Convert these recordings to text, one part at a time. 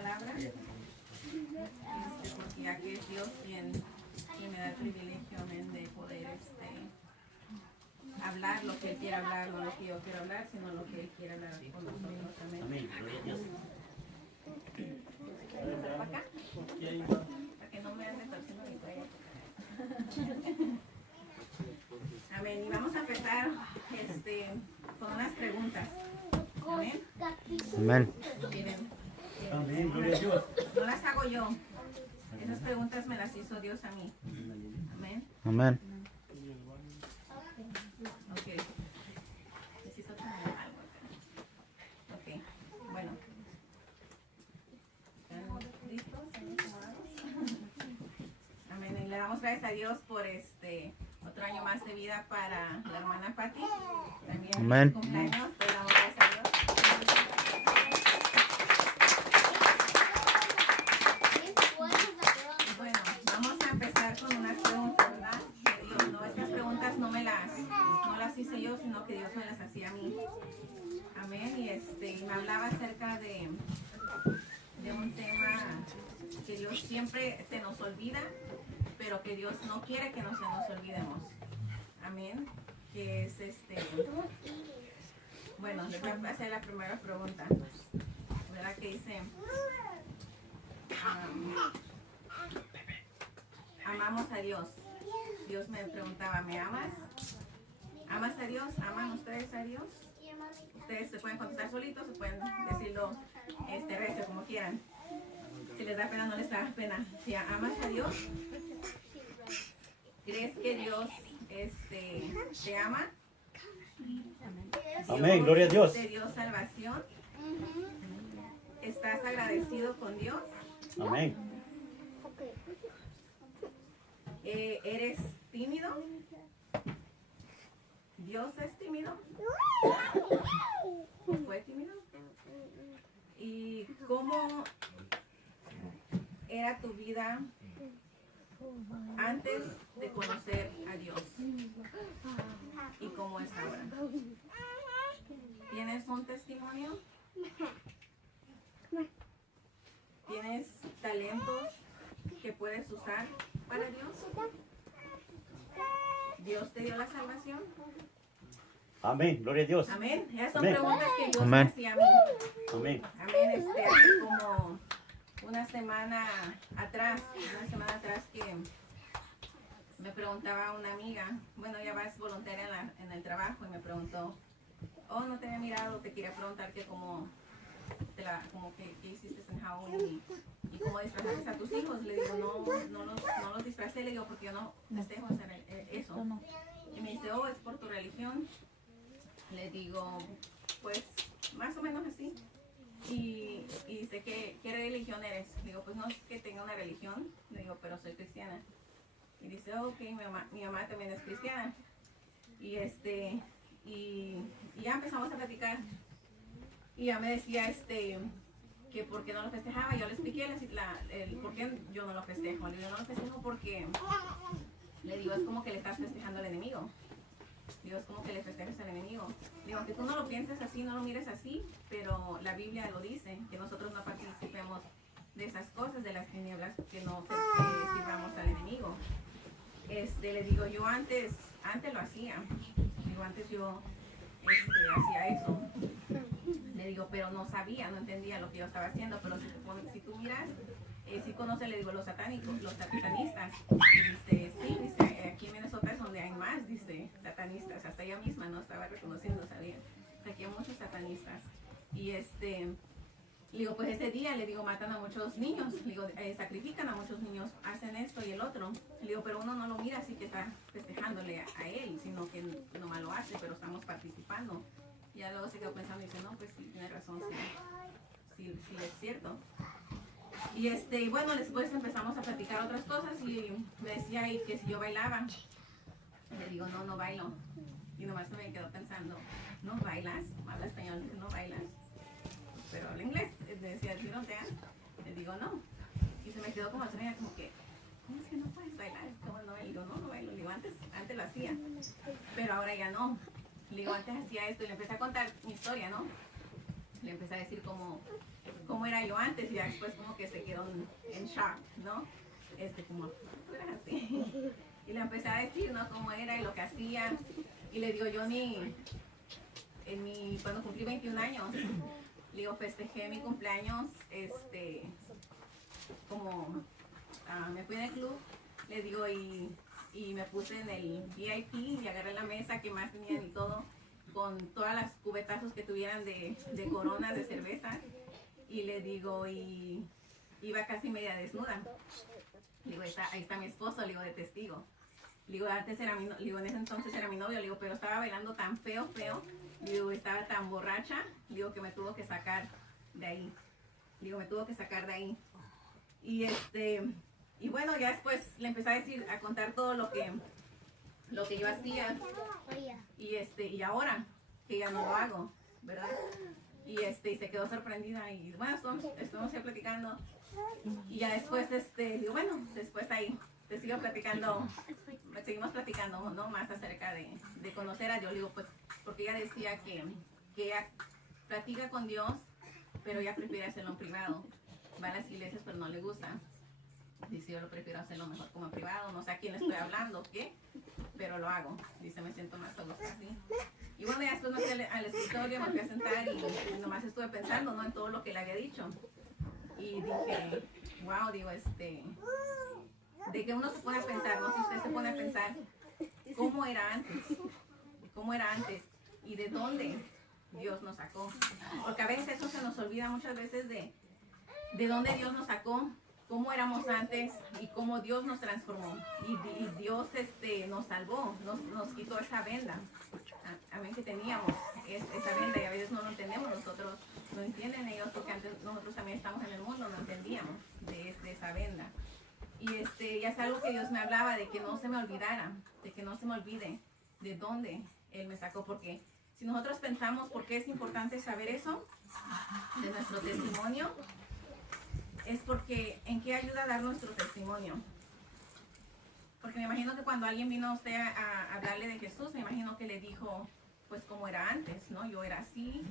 palabra, porque ya que es Dios quien me da el privilegio, amén, de poder hablar lo que Él quiere hablar, no lo que yo quiero hablar, sino lo que Él quiere hablar con nosotros, amén. Amén. Gloria a Dios. ¿Para acá? Para que no me ande torciendo mi cuello. Amén. Y vamos a empezar con unas preguntas. Amén. Amén. Miren, Amén. Gloria a Dios. no las hago yo. Esas preguntas me las hizo Dios a mí. Amén. Amén. Ok. Necesito tomar algo. Ok. Bueno. ¿Están listos? Amén. Y le damos gracias a Dios por otro año más de vida para la hermana Patti. También Amén. cumpleaños. Le damos gracias a Dios. Bueno, vamos a empezar con unas preguntas, ¿verdad? De Dios, ¿no? Estas preguntas no las hice yo, sino que Dios me las hacía a mí. Amén. Y me hablaba acerca de un tema que Dios siempre se nos olvida, pero que Dios no quiere que no se nos olvidemos. Amén. Que es bueno, les voy a hacer la primera pregunta. ¿Verdad? Que dice, amamos a Dios. Dios me preguntaba, ¿me amas? ¿Amas a Dios? ¿Aman ustedes a Dios? Ustedes se pueden contestar solitos, se pueden decirlo recio, como quieran. Si les da pena, no les da pena. Si amas a Dios, ¿crees que Dios te ama? Amén. Gloria a Dios. ¿Te dio salvación? ¿Estás agradecido con Dios? Amén. ¿Eres tímido? ¿Dios es tímido? ¿O fue tímido? ¿Y cómo era tu vida antes de conocer a Dios? ¿Y cómo es ahora? ¿Tienes un testimonio? ¿Tienes talentos que puedes usar para Dios? ¿Dios te dio la salvación? Amén. Gloria a Dios. Amén. Esas son Amén. preguntas que Dios me Amén. hacía a mí. Amén. Amén. Hace como una semana atrás que me preguntaba una amiga, bueno, ella va, es voluntaria en el trabajo, y me preguntó, oh, no te había mirado, te quería preguntar que qué hiciste en Halloween y cómo disfrazaste a tus hijos. Le digo, no los disfracé, le digo, porque yo no festejo hacer eso. Y me dice, oh, es por tu religión. Le digo, pues, más o menos así. Y dice, ¿qué religión eres? Le digo, pues no es que tenga una religión, le digo, pero soy cristiana. Y dice, oh, ok, mi mamá también es cristiana. Y ya empezamos a platicar. Y ya me decía que por qué no lo festejaba. Yo le expliqué el por qué yo no lo festejo. Le digo, no lo festejo porque, le digo, es como que le estás festejando al enemigo. Digo, es como que le festejas al enemigo. Digo, aunque tú no lo pienses así, no lo mires así, pero la Biblia lo dice, que nosotros no participemos de esas cosas, de las tinieblas, que no sirvamos al enemigo. Le digo, yo antes lo hacía. Digo, antes yo hacía eso. Le digo, pero no sabía, no entendía lo que yo estaba haciendo. Pero si tú miras, si conoces, le digo, los satanistas. Y dice, sí, dice, aquí en Minnesota es donde hay más, dice, satanistas. Hasta ella misma no estaba reconociendo, sabía. Aquí hay muchos satanistas. Y le digo, pues ese día, le digo, matan a muchos niños, le digo, sacrifican a muchos niños, hacen esto y el otro. Le digo, pero uno no lo mira así que está festejándole a él, sino que nomás lo hace, pero estamos participando. Y ya luego se quedó pensando y dice, no, pues sí, tiene razón, sí es cierto. Y bueno, después empezamos a platicar otras cosas y me decía ahí que si yo bailaba. Le digo, no bailo. Y nomás se me quedó pensando, ¿no bailas? Habla español, no bailas. Pero habla inglés. Le decía, ¿sí no te das? Le digo, no. Y se me quedó como extraña, como que, ¿cómo es que no puedes bailar? ¿Cómo no? Le digo, no bailo. Le digo, antes lo hacía, pero ahora ya no. Le digo, antes hacía esto y le empecé a contar mi historia, ¿no? le empecé a decir cómo era yo antes y ya después como que se quedó en shock, ¿no? Como, tú eras así. Y le empecé a decir, ¿no? Cómo era y lo que hacía. Y le digo, yo cuando cumplí 21 años, le digo, festejé mi cumpleaños, me fui del club, le digo, y me puse en el VIP y agarré la mesa que más tenían y todo, con todas las cubetazos que tuvieran de coronas de cerveza. Y le digo, y iba casi media desnuda. Le digo, ahí está mi esposo, le digo, de testigo. Le digo, en ese entonces era mi novio, le digo, pero estaba bailando tan feo. Le digo, estaba tan borracha, le digo, que me tuvo que sacar de ahí. Le digo, me tuvo que sacar de ahí. Y bueno, ya después le empecé a contar todo lo que yo hacía. Y ahora, que ya no lo hago, ¿verdad? Y se quedó sorprendida y bueno, estuvimos ahí platicando. Y ya después, digo, bueno, después ahí seguimos platicando, ¿no? Más acerca de conocer a Dios. Digo, pues, porque ella decía que ella platica con Dios, pero ella prefiere hacerlo en privado. Va a las iglesias, pero no le gusta. Dice, yo lo prefiero hacerlo mejor como en privado. No sé a quién estoy hablando, ¿qué? Pero lo hago. Dice, me siento más a gusto así. Y bueno, ya después me fui al escritorio, me fui a sentar y nomás estuve pensando, ¿no? En todo lo que le había dicho. Y dije, wow, digo, de que uno se pone a pensar, ¿no? Si usted se pone a pensar cómo era antes y de dónde Dios nos sacó. Porque a veces eso se nos olvida muchas veces de dónde Dios nos sacó, cómo éramos antes y cómo Dios nos transformó. Y Dios nos salvó, nos quitó esa venda. A mí que teníamos esa venda y a veces no lo entendemos nosotros, no entienden ellos porque antes nosotros también estamos en el mundo, no entendíamos de esa venda. Y ya es algo que Dios me hablaba de que no se me olvidara, de que no se me olvide de dónde Él me sacó, porque si nosotros pensamos por qué es importante saber eso, de nuestro testimonio, es porque en qué ayuda a dar nuestro testimonio. Porque me imagino que cuando alguien vino a usted a hablarle de Jesús, me imagino que le dijo, pues como era antes, ¿no? Yo era así,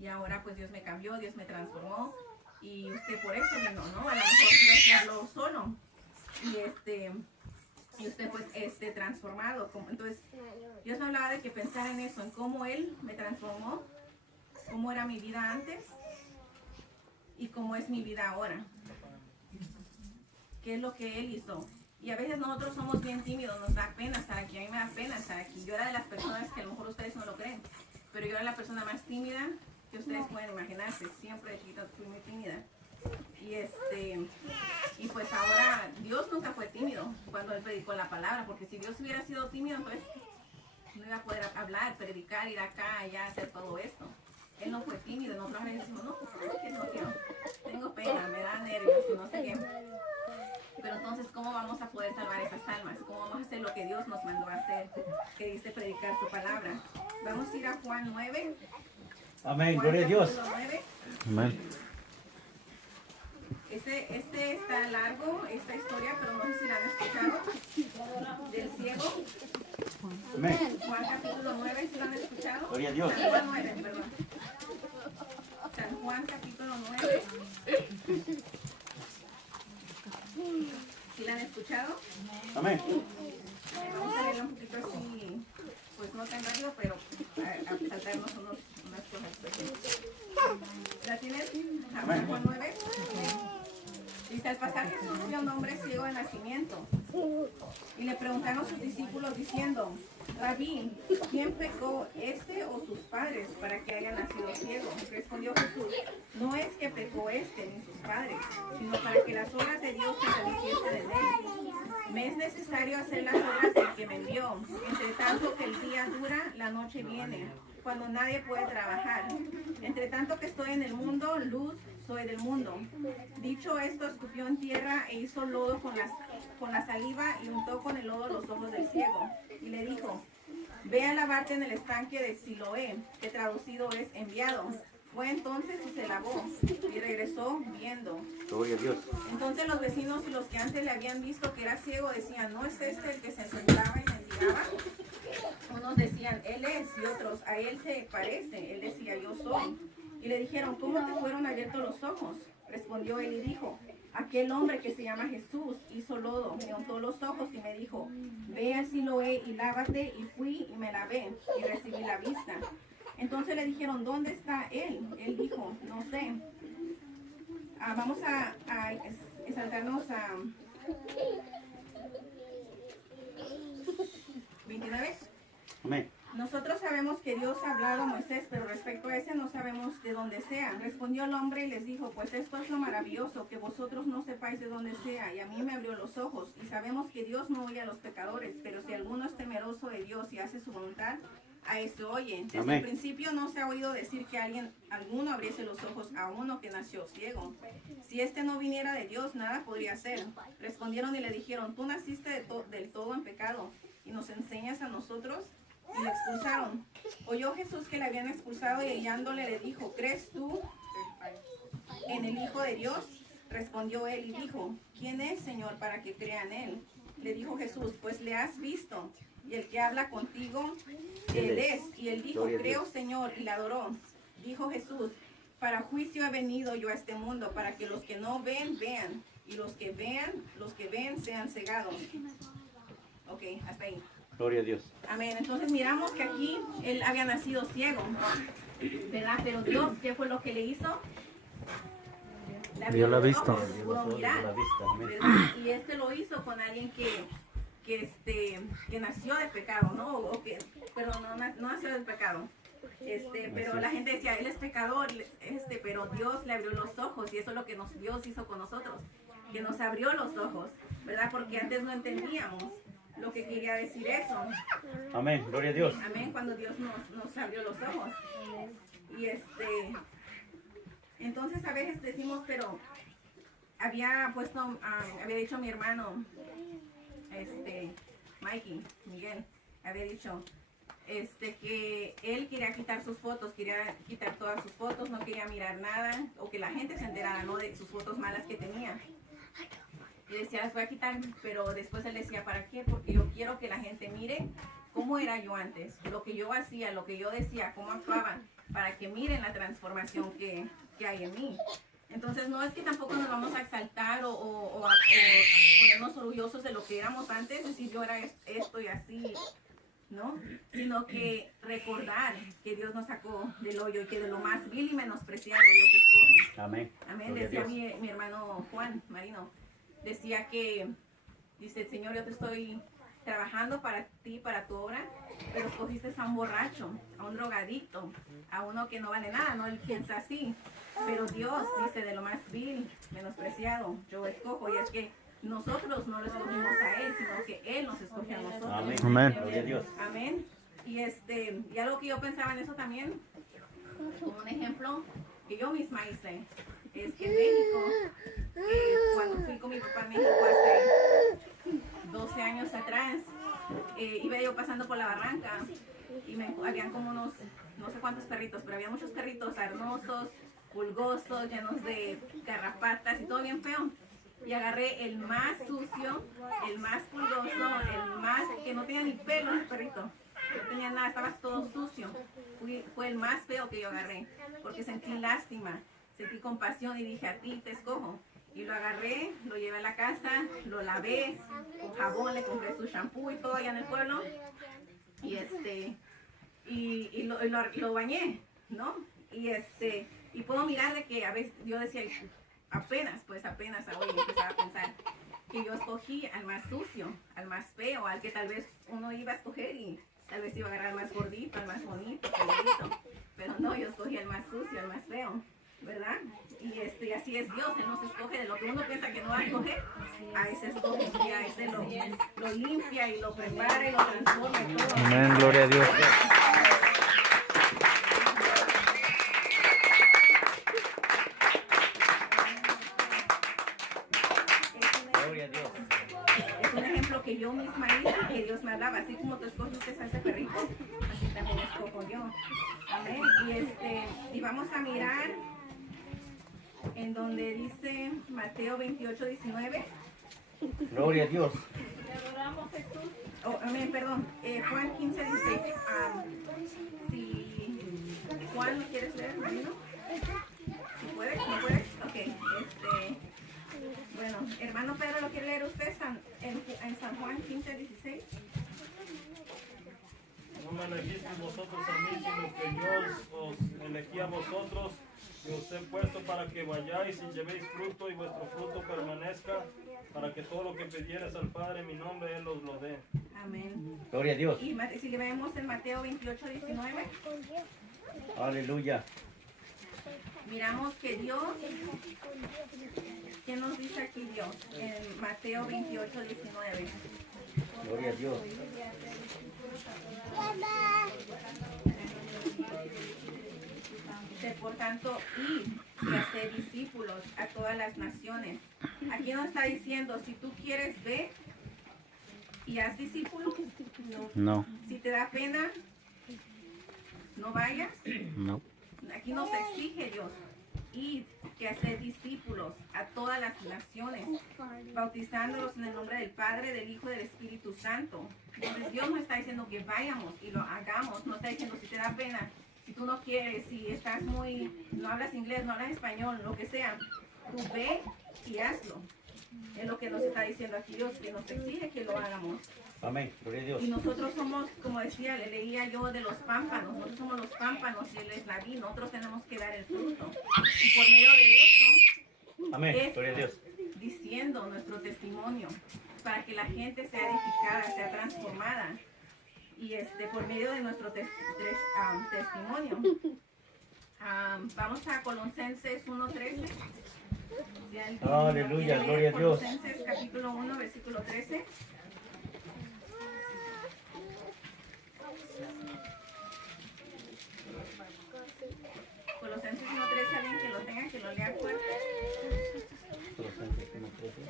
y ahora pues Dios me cambió, Dios me transformó, y usted por eso vino, ¿no? A lo mejor Dios habló solo, y usted pues transformado. Entonces, Dios me hablaba de que pensar en eso, en cómo Él me transformó, cómo era mi vida antes, y cómo es mi vida ahora. ¿Qué es lo que Él hizo? Y a veces nosotros somos bien tímidos, nos da pena estar aquí, a mí me da pena estar aquí. Yo era de las personas que a lo mejor ustedes no lo creen, pero yo era la persona más tímida que ustedes pueden imaginarse. Siempre de chiquita fui muy tímida. Y pues ahora Dios nunca fue tímido cuando Él predicó la palabra, porque si Dios hubiera sido tímido, entonces no iba a poder hablar, predicar, ir acá, allá, hacer todo esto. Él no fue tímido. Nosotros a veces decimos, no quiero, tengo pena, me da nervios, no sé qué. Pero entonces, ¿cómo vamos a poder salvar esas almas? ¿Cómo vamos a hacer lo que Dios nos mandó a hacer? Que dice predicar su palabra. Vamos a ir a Juan 9. Amén, Juan, gloria a Dios. 9. Amén. Este está largo, esta historia, pero no sé si la han escuchado. Del ciego. Amén. Juan capítulo 9, ¿sí lo han escuchado? Gloria a Dios. San Juan 9, perdón. San Juan capítulo 9. ¿Sí la han escuchado? Amén. Vamos a leer un poquito así, pues no tan rápido, pero a saltarnos unas cosas pequeñas. ¿La tienes? San Juan 9. Dice, al pasar Jesús vio a un hombre ciego de nacimiento. Y le preguntaron sus discípulos diciendo, Rabí, ¿quién pecó, este o sus padres, para que haya nacido ciego? Respondió Jesús, no es que pecó este ni sus padres, sino para que las obras de Dios se realizasen en él. Me es necesario hacer las obras del que me envió. Entre tanto que el día dura, la noche viene, cuando nadie puede trabajar. Entre tanto que estoy en el mundo, luz soy del mundo. Dicho esto, escupió en tierra e hizo lodo con la saliva y untó con el lodo los ojos del ciego. Y le dijo, ve a lavarte en el estanque de Siloé, que traducido es enviado. Fue entonces y se lavó y regresó viendo. Gloria a Dios. Entonces los vecinos y los que antes le habían visto que era ciego decían, ¿no es este el que se encerraba y mendigaba? Unos decían, él es, y otros, a él se parece. Él decía, yo soy. Y le dijeron, ¿cómo te fueron abiertos los ojos? Respondió él y dijo, aquel hombre que se llama Jesús hizo lodo, me untó los ojos y me dijo, ve a Siloé y lávate, y fui y me lavé y recibí la vista. Entonces le dijeron, ¿dónde está él? Él dijo, no sé. Vamos a saltarnos a 29. Amén. Nosotros sabemos que Dios ha hablado a Moisés, pero respecto a ese no sabemos de dónde sea. Respondió el hombre y les dijo, pues esto es lo maravilloso, que vosotros no sepáis de dónde sea, y a mí me abrió los ojos, y sabemos que Dios no oye a los pecadores, pero si alguno es temeroso de Dios y hace su voluntad, a ese oye. Desde Amén. el principio no se ha oído decir que alguno abriese los ojos a uno que nació ciego. Si este no viniera de Dios, nada podría hacer. Respondieron y le dijeron, tú naciste del todo en pecado, y nos enseñas a nosotros. Y le expulsaron. Oyó Jesús que le habían expulsado y hallándole le dijo, ¿crees tú en el Hijo de Dios? Respondió él y dijo, ¿quién es, Señor, para que crea en él? Le dijo Jesús, pues le has visto, y el que habla contigo, él es. Y él dijo, creo, Señor, y le adoró. Dijo Jesús, para juicio he venido yo a este mundo, para que los que no ven, vean, y los que ven, sean cegados. Ok, hasta ahí. Gloria a Dios. Amén. Entonces miramos que aquí él había nacido ciego, ¿verdad? Pero Dios, ¿qué fue lo que le hizo? Le abrió Dio la los vista. ojos, pudo mirar, La vista. Amén. ¿verdad? Y lo hizo con alguien que nació de pecado, ¿no? Pero no nació del pecado. Pero la gente decía, él es pecador, pero Dios le abrió los ojos, y eso es lo que Dios hizo con nosotros, que nos abrió los ojos, ¿verdad? Porque antes no entendíamos lo que quería decir eso. Amén. Gloria a Dios. Amén, cuando Dios nos abrió los ojos. Y entonces a veces decimos, pero había dicho a mi hermano, Miguel, había dicho, que él quería quitar sus fotos, quería quitar todas sus fotos, no quería mirar nada, o que la gente se enterara, ¿no?, de sus fotos malas que tenía. Y decía, las voy a quitar, pero después él decía, ¿para qué? Porque yo quiero que la gente mire cómo era yo antes, lo que yo hacía, lo que yo decía, cómo actuaba, para que miren la transformación que hay en mí. Entonces no es que tampoco nos vamos a exaltar o a ponernos orgullosos de lo que éramos antes, decir yo era esto y así, ¿no? Sino que recordar que Dios nos sacó del hoyo y que de lo más vil y menospreciado Dios escoge. Amén. Amén. Gloria a Decía Dios. mi hermano Juan Marino, decía que, dice, Señor, yo te estoy trabajando para ti, para tu obra, pero escogiste a un borracho, a un drogadicto, a uno que no vale nada, ¿no? Él piensa así. Pero Dios dice, de lo más vil, menospreciado, yo escojo. Y es que nosotros no lo escogimos a Él, sino que Él nos escoge a nosotros. Amén. Amén. Gloria a Dios. Amén. Y algo que yo pensaba en eso también, como un ejemplo que yo misma hice, es que en México, cuando fui con mi papá a México hace 12 años atrás, iba yo pasando por la barranca y habían como unos, no sé cuántos perritos, pero había muchos perritos arnosos, pulgosos, llenos de garrapatas y todo bien feo. Y agarré el más sucio, el más pulgoso, el más que no tenía ni pelo el perrito. No tenía nada, estaba todo sucio. Fue el más feo que yo agarré, porque sentí lástima, sentí compasión y dije, a ti te escojo. Y lo agarré, lo llevé a la casa, lo lavé con jabón, le compré su shampoo y todo allá en el pueblo. Y lo bañé, ¿no? Y puedo mirar de que a veces yo decía, apenas hoy empezaba a pensar que yo escogí al más sucio, al más feo, al que tal vez uno iba a escoger y tal vez iba a agarrar al más gordito, al más bonito, peludito. Pero no, yo escogí al más sucio, al más feo, ¿verdad? Y así es Dios, Él nos escoge de lo que uno piensa que no va a escoger, a ese escoge, y a ese lo limpia y lo prepara y lo transforma y todo. Amén, gloria a Dios. Gloria a Dios. Es un ejemplo que yo misma hice, que Dios me hablaba, así como tú escogiste a ese perrito, así también escojo yo. Amén. Y vamos a mirar en donde dice Mateo 28:19. Gloria a Dios. Amén, perdón. Juan 15:16. Si Juan, ¿lo quieres leer, Marino? ¿Sí puedes? ¿No puedes? Ok. Bueno, hermano Pedro, ¿lo quiere leer usted en San Juan 15:16? No me elegisteis vosotros a mí, sino que yo os elegí a vosotros y os he puesto para que vayáis y llevéis fruto y vuestro fruto permanezca, para que todo lo que pidieres al Padre en mi nombre, Él os lo dé. Amén. Gloria a Dios. Y si vemos en Mateo 28:19, Aleluya. miramos que Dios, ¿qué nos dice aquí Dios? En Mateo 28:19. Gloria a Dios. Dice, por tanto, id y hacer discípulos a todas las naciones. Aquí nos está diciendo, si tú quieres ver y haz discípulos, No. si te da pena, no vayas. No. Aquí nos exige Dios, id que hacer discípulos a todas las naciones, bautizándolos en el nombre del Padre, del Hijo y del Espíritu Santo. Entonces Dios no está diciendo que vayamos y lo hagamos, no está diciendo si te da pena, si tú no quieres, si estás no hablas inglés, no hablas español, lo que sea, tú ve y hazlo. Es lo que nos está diciendo aquí Dios, que nos exige que lo hagamos. Amén. Gloria a Dios. Y nosotros somos, como decía, le leía yo de los pámpanos, nosotros somos los pámpanos y Él es la vid, nosotros tenemos que dar el fruto. Y por medio de eso, Amén. es Gloria a Dios. diciendo nuestro testimonio, para que la gente sea edificada, sea transformada. Y por medio de nuestro testimonio. Vamos a Colosenses 1:13. Si alguien Aleluya, quiere leer gloria a Dios. Colosenses capítulo 1, versículo 13. Colosenses 1:13, alguien que lo tenga, que lo lea fuerte. Colosenses 1:13.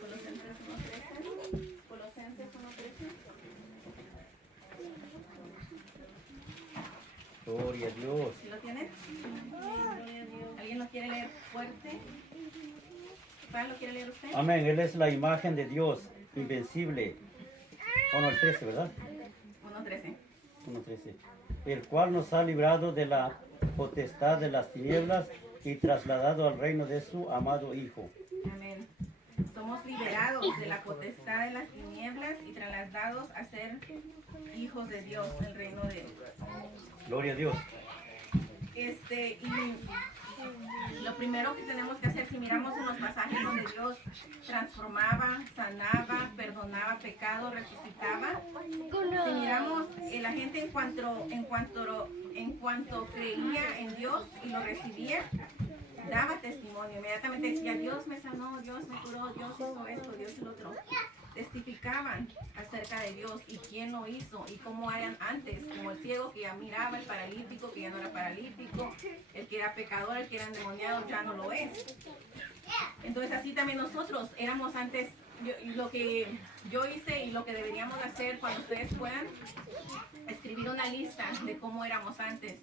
Colosenses 1:13. Colosenses 1:13. Gloria a Dios. ¿Sí lo tiene? ¿Alguien lo quiere leer fuerte? ¿Cuál lo quiere leer usted? Amén. Él es la imagen de Dios, invencible. 1:13, ¿verdad? 1:13. 1:13. El cual nos ha librado de la potestad de las tinieblas y trasladado al reino de su amado Hijo. Amén. Somos liberados de la potestad de las tinieblas y trasladados a ser hijos de Dios, del reino de Dios. Gloria a Dios. Y lo primero que tenemos que hacer, si miramos en los pasajes donde Dios transformaba, sanaba, perdonaba pecado, resucitaba, si miramos la gente en cuanto creía en Dios y lo recibía, daba testimonio, inmediatamente decía, Dios me sanó, Dios me curó, Dios hizo esto, Dios hizo lo otro. Testificaban acerca de Dios y quién lo hizo y cómo eran antes, como el ciego que ya miraba, el paralítico que ya no era paralítico, el que era pecador, el que era endemoniado ya no lo es. Entonces así también nosotros éramos antes, lo que yo hice y lo que deberíamos hacer cuando ustedes puedan, escribir una lista de cómo éramos antes.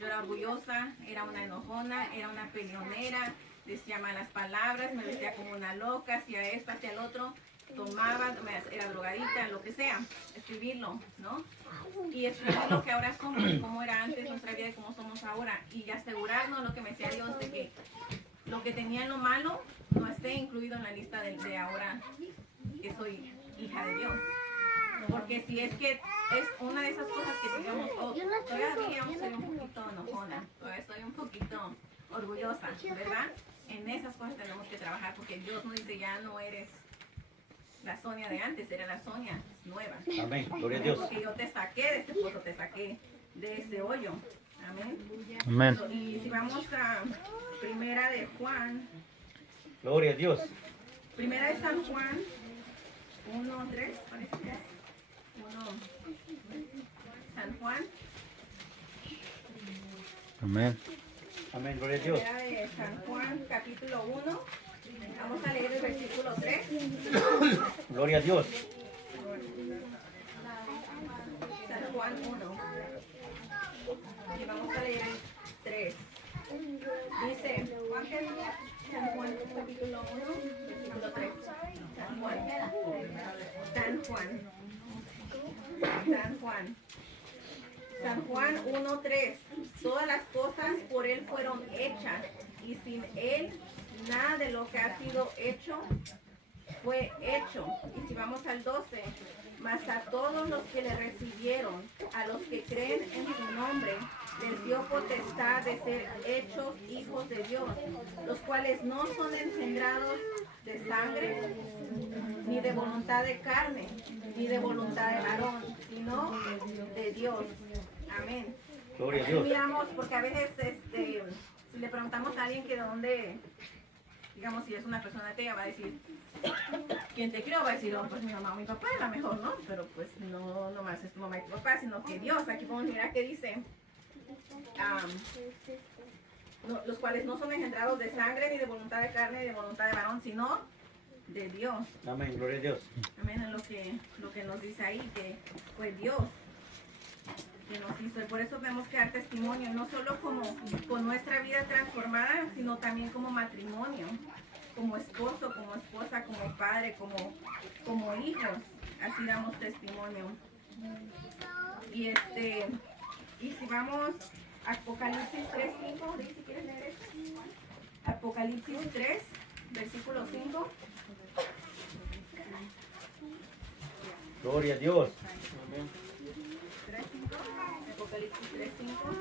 Yo era orgullosa, era una enojona, era una peleonera, decía malas palabras, me vestía como una loca, hacía esto, hacía el otro, tomaba, era drogadita, lo que sea, escribirlo, ¿no? Y escribir lo que ahora somos, cómo era antes nuestra vida y cómo somos ahora, y asegurarnos, lo que me decía Dios, de que lo que tenía en lo malo no esté incluido en la lista de ahora que soy hija de Dios. Porque si es que es una de esas cosas que digamos, todavía soy un poquito enojona, todavía estoy un poquito orgullosa, ¿verdad? En esas cosas tenemos que trabajar porque Dios nos dice, ya no eres la Sonia de antes, era la Sonia nueva. Amén. Gloria a Dios. Porque yo te saqué de este pozo, te saqué de este hoyo. Amén. Amén. Y si vamos a Primera de Juan, Gloria a Dios. Primera de San Juan 1:3, parece que es. 1, San Juan. Amén. Amén. Gloria a Dios. Primera de San Juan, capítulo 1. Vamos a leer el versículo 3. Gloria a Dios. San Juan 1. Y vamos a leer el 3. Dice, San Juan capítulo 1, versículo 3. San Juan. San Juan. San Juan. San Juan 1:3. Todas las cosas por Él fueron hechas y sin Él nada de lo que ha sido hecho fue hecho. Y si vamos al 12, mas a todos los que le recibieron, a los que creen en su nombre, les dio potestad de ser hechos hijos de Dios, los cuales no son engendrados de sangre, ni de voluntad de carne, ni de voluntad de varón, sino de Dios. Amén. Gloria a Aquí Dios. miramos, porque a veces si le preguntamos a alguien que de dónde, digamos, si es una persona atea, va a decir, ¿quién te crió? Va a decir, oh, pues mi mamá o mi papá, a lo mejor, ¿no? Pero pues no nomás es tu mamá y tu papá, sino que Dios. Aquí podemos mirar que dice, los cuales no son engendrados de sangre, ni de voluntad de carne, ni de voluntad de varón, sino de Dios. Amén, gloria a Dios. Amén, es lo que nos dice ahí, que fue Dios que nos hizo. Y por eso tenemos que dar testimonio, no solo como con nuestra vida transformada, sino también como matrimonio, como esposo, como esposa, como padre, como hijos. Así damos testimonio. Y si vamos a Apocalipsis 3:5, si quieres leer eso. Apocalipsis 3, versículo 5. Gloria a Dios. 3:5. Apocalipsis 3:5.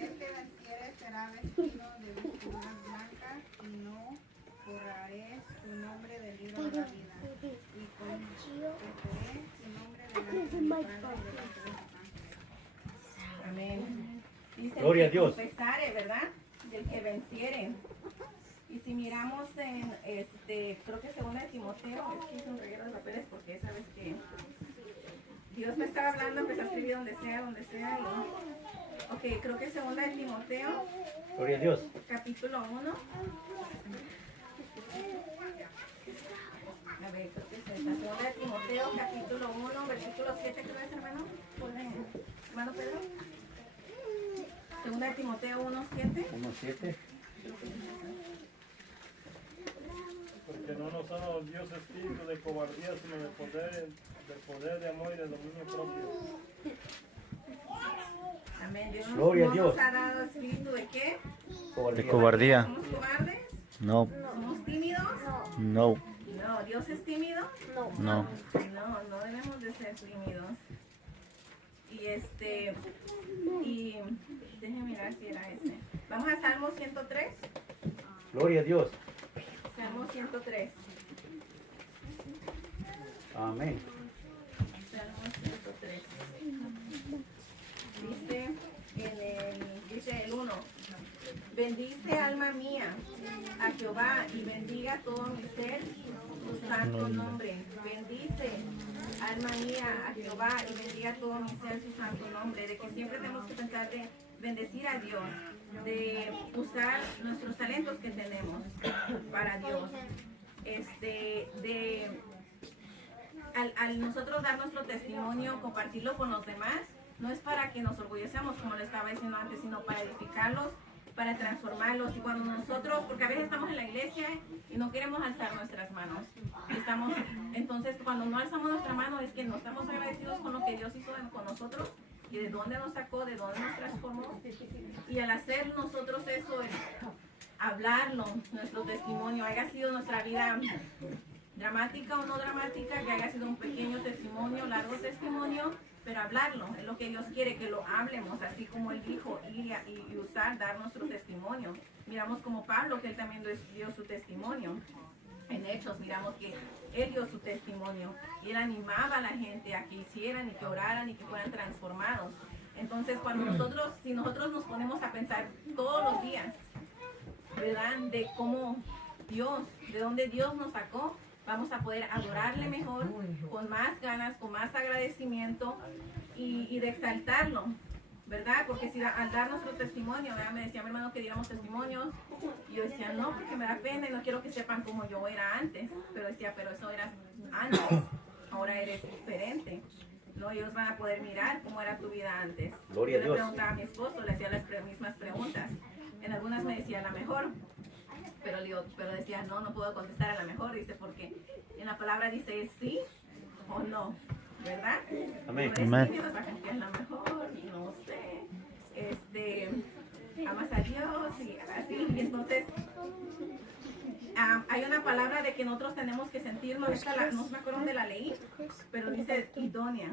El que venciere será vestido de vestiduras blancas y no borraré su nombre del libro de la vida. Y confesaré su nombre delante de mi Padre y delante de sus ángeles. Amén. Dice Gloria el a que Dios. confesare, ¿verdad? Del que venciere. Y si miramos en, creo que segunda de Timoteo, es que hice un reguero de papeles porque sabes que Dios me estaba hablando, empecé a escribir donde sea. Ok, creo que segunda de Timoteo, Gloria a Dios. capítulo 1. A ver, creo que es esta. Segunda de Timoteo, capítulo 1, versículo 7, creo que es, hermano. Hermano Pedro. Segunda de Timoteo 1:7. 1:7. Porque no nos ha dado Dios espíritu de cobardía, sino de poder, de amor y de dominio propio. Amén. Dios Gloria a no Dios. nos ha dado espíritu de qué? De cobardía. ¿Somos cobardes? No, ¿Somos tímidos? no, No. ¿Dios es tímido? no. No debemos de ser tímidos. Y déjenme mirar si era ese. Vamos a Salmo 103. Gloria a Dios. Salmo 103. Amén. Salmo 103. Dice el 1. Bendice alma mía a Jehová y bendiga todo mi ser su santo nombre. Bendice alma mía a Jehová y bendiga todo mi ser su santo nombre. De que siempre tenemos que pensar de bendecir a Dios, de usar nuestros talentos que tenemos para Dios. Al nosotros dar nuestro testimonio, compartirlo con los demás, no es para que nos orgullecemos, como le estaba diciendo antes, sino para edificarlos, para transformarlos. Y cuando nosotros, porque a veces estamos en la iglesia y no queremos alzar nuestras manos, entonces cuando no alzamos nuestra mano es que no estamos agradecidos con lo que Dios hizo con nosotros y de dónde nos sacó, de dónde nos transformó. Y al hacer nosotros eso, hablarlo, nuestro testimonio, haya sido nuestra vida dramática o no dramática, que haya sido un pequeño testimonio, largo testimonio, pero hablarlo, es lo que Dios quiere, que lo hablemos, así como Él dijo, ir y usar, dar nuestro testimonio. Miramos como Pablo, que él también dio su testimonio. En Hechos miramos que él dio su testimonio y él animaba a la gente a que hicieran y que oraran y que fueran transformados. Entonces, si nosotros nos ponemos a pensar todos los días, ¿verdad? De cómo Dios, de dónde Dios nos sacó, vamos a poder adorarle mejor, con más ganas, con más agradecimiento y de exaltarlo, ¿verdad? Porque si al dar nuestro testimonio, ¿verdad? Me decía mi hermano que diéramos testimonios, y yo decía, no, porque me da pena y no quiero que sepan cómo yo era antes, pero decía, pero eso eras antes, ahora eres diferente, ¿no? Ellos van a poder mirar cómo era tu vida antes. Gloria a Yo le Dios. preguntaba a mi esposo, le hacía las mismas preguntas, en algunas me decía la mejor, pero decía, no puedo contestar a la mejor, dice, porque en la palabra dice sí o no, ¿verdad? Amén. Amén. Que es lo mejor, y no sé, amas a Dios y así, y entonces hay una palabra de que nosotros tenemos que sentirnos, no me acuerdo dónde la leí, pero dice idónea.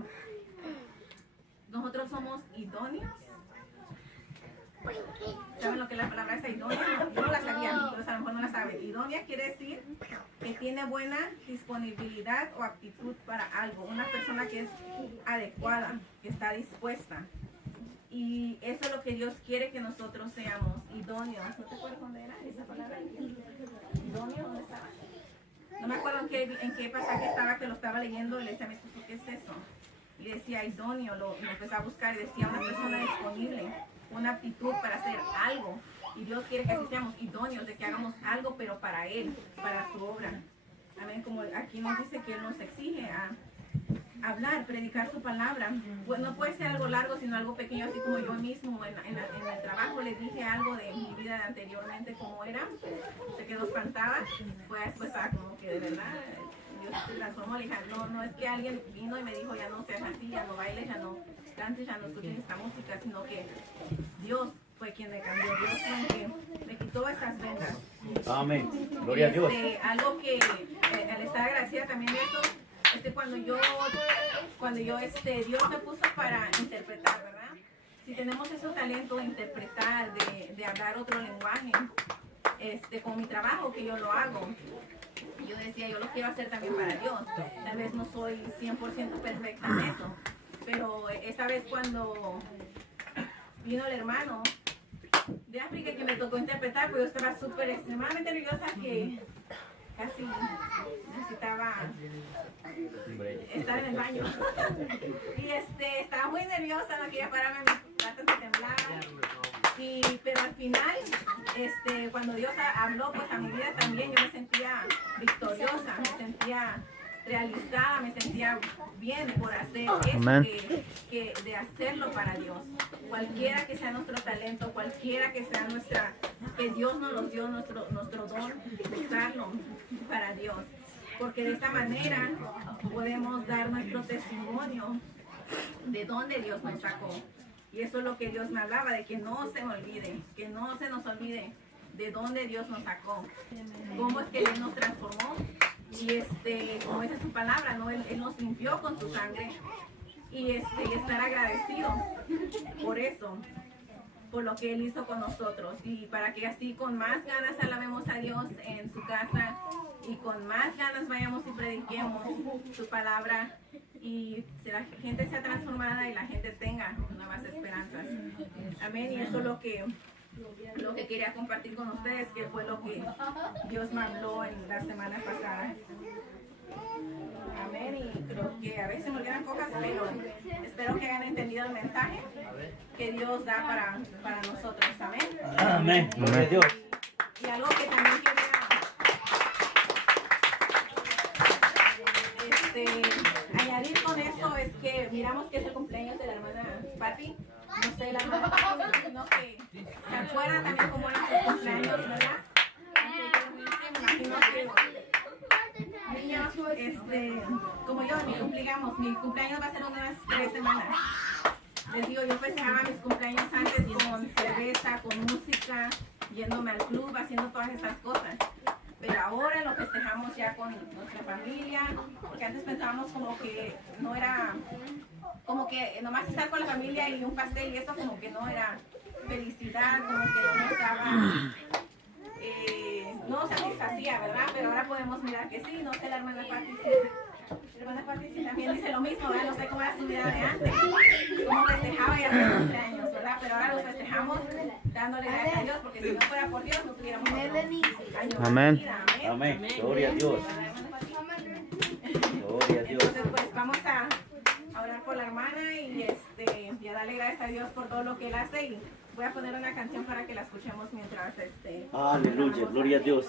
Nosotros somos idóneos. ¿Saben lo que la palabra es idónea? Yo no la sabía, pero a lo mejor no la saben. Idónea quiere decir que tiene buena disponibilidad o aptitud para algo. Una persona que es adecuada, que está dispuesta. Y eso es lo que Dios quiere que nosotros seamos, idóneos. ¿No te acuerdas dónde era esa palabra? ¿Idóneo? ¿Dónde estaba? No me acuerdo en qué pasaje estaba, que lo estaba leyendo y le decía a mi esposo, ¿qué es eso? Y decía idóneo, lo empecé a buscar y decía una persona disponible, una aptitud para hacer algo. Y Dios quiere que así seamos idóneos, de que hagamos algo, pero para Él, para su obra. Amén, como aquí nos dice que Él nos exige a hablar, predicar su palabra. Pues no puede ser algo largo, sino algo pequeño, así como yo mismo en el trabajo le dije algo de mi vida anteriormente, como era, se quedó espantada, fue después como que de verdad Dios se transformó. Le dije, no es que alguien vino y me dijo, ya no seas así, ya no bailes, ya no cantes, ya no escuches esta música, sino que Dios fue quien me cambió, Dios fue quien me quitó esas vendas. Amén. Gloria a Dios. Algo que al estar agradecida también de eso, cuando yo Dios me puso para interpretar, ¿verdad? Si tenemos ese talento de interpretar, de hablar otro lenguaje, con mi trabajo que yo lo hago, yo decía, yo lo quiero hacer también para Dios. Tal vez no soy 100% perfecta en eso, pero esta vez cuando vino el hermano de África que me tocó interpretar, pues yo estaba súper extremadamente nerviosa que casi necesitaba estar en el baño. Y estaba muy nerviosa, no quería pararme, mis patas me temblaban. Pero al final, cuando Dios habló pues a mi vida también, yo me sentía victoriosa, me sentía realizada, me sentía bien por hacer eso, que de hacerlo para Dios. Cualquiera que sea nuestro talento, cualquiera que sea que Dios nos dio nuestro don, usarlo para Dios. Porque de esta manera podemos dar nuestro testimonio de dónde Dios nos sacó. Y eso es lo que Dios me hablaba, de que no se me olvide, que no se nos olvide de dónde Dios nos sacó, cómo es que Él nos transformó. Y como dice su palabra, ¿no? Él nos limpió con su sangre. Y estar agradecidos por eso, por lo que Él hizo con nosotros. Y para que así con más ganas alabemos a Dios en su casa y con más ganas vayamos y prediquemos su palabra y la gente sea transformada y la gente tenga nuevas esperanzas. Amén. Y eso es lo que quería compartir con ustedes, que fue lo que Dios me habló en las semanas pasadas. Amén. Y creo que a veces me olvidan cosas, pero espero que hayan entendido el mensaje que Dios da para nosotros. Amén. Amén. Gloria a Dios. Y algo que también quería añadir con eso es que miramos que es el cumpleaños de la hermana Patti. No sé, la hermana Patti, sino que se acuerdan también cómo eran sus cumpleaños, ¿verdad? Me imagino que niños, como yo, mi cumpleaños va a ser en unas 3 semanas. Les digo, yo festejaba mis cumpleaños antes con cerveza, con música, yéndome al club, haciendo todas esas cosas. Pero ahora lo festejamos ya con nuestra familia, porque antes pensábamos como que no era, como que nomás estar con la familia y un pastel y eso como que no era felicidad, como que no estaba, no satisfacía, ¿verdad? Pero ahora podemos mirar que sí, no sé, la hermana Patti también dice lo mismo, ¿verdad? No sé cómo era su vida de antes, cómo festejaba y hacía cumpleaños, ¿verdad? Pero ahora los festejamos dándole gracias a Dios, porque si no fuera por Dios no tuviéramos otro año más de vida. Amén. Gloria a Dios. Gloria a Dios. Entonces pues vamos a orar por la hermana y a darle gracias a Dios por todo lo que Él hace, y voy a poner una canción para que la escuchemos mientras Aleluya. Gloria a Dios.